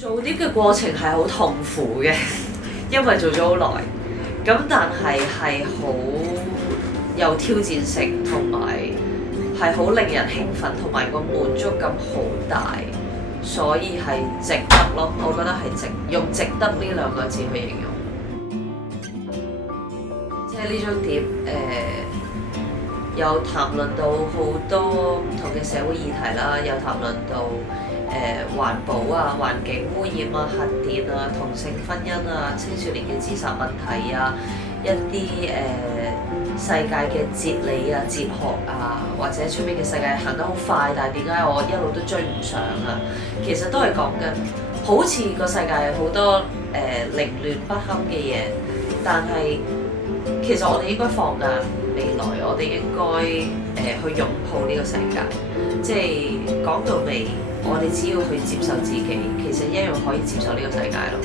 做碟嘅過程係好痛苦嘅，因為做咗好耐，咁但係好有挑戰性，同埋係好令人興奮，同埋個滿足感好大，所以係值得咯。我覺得係用值得呢兩個字去形容。即係呢張碟有談論到好多唔同嘅社會議題啦，有談論到環保啊、環境污染啊、核電啊、同性婚姻啊、青少年嘅自殺問題啊，一啲世界嘅哲理啊、哲學啊，或者出面嘅世界行得好快，但係點解我一路都追唔上啊？其實都係講緊好似個世界好多凌亂不堪嘅嘢，但係其實我哋應該放眼未來，我哋應該去擁抱呢個世界。即係講到尾，我哋只要去接受自己，其實一樣可以接受呢個世界咯。